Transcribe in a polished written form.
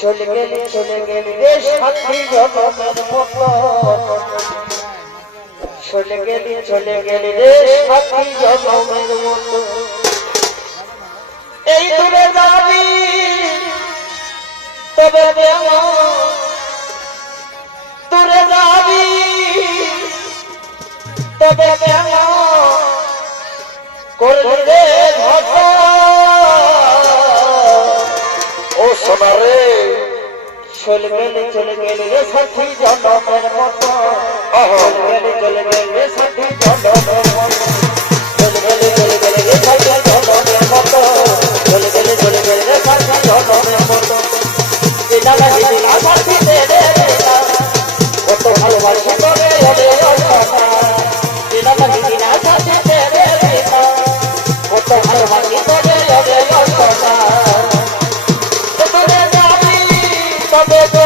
চলে গেলি রে সাথী জনমের মতো চলে গেলি রে সাথী জনমের মতো এই দূরে যাবি তবে কেমন দূরে যাবি তবে কেমন করবি রে ঘটা ও সোনা রে চলে গেলি রে সাথী জনমের মতো চলে গেলি রে সাথী জনমের মতো চলে গেলি রে সাথী জনমের মতো চলে গেলি রে সাথী জনমের মতো দিনা লাগি দিনা সাথী দে রে কত ভালোবাসি তোরে ওরে অসনা দিনা লাগি দিনা সাথী দে রে কত ভালোবাসি তোরে ওরে অসনা তবে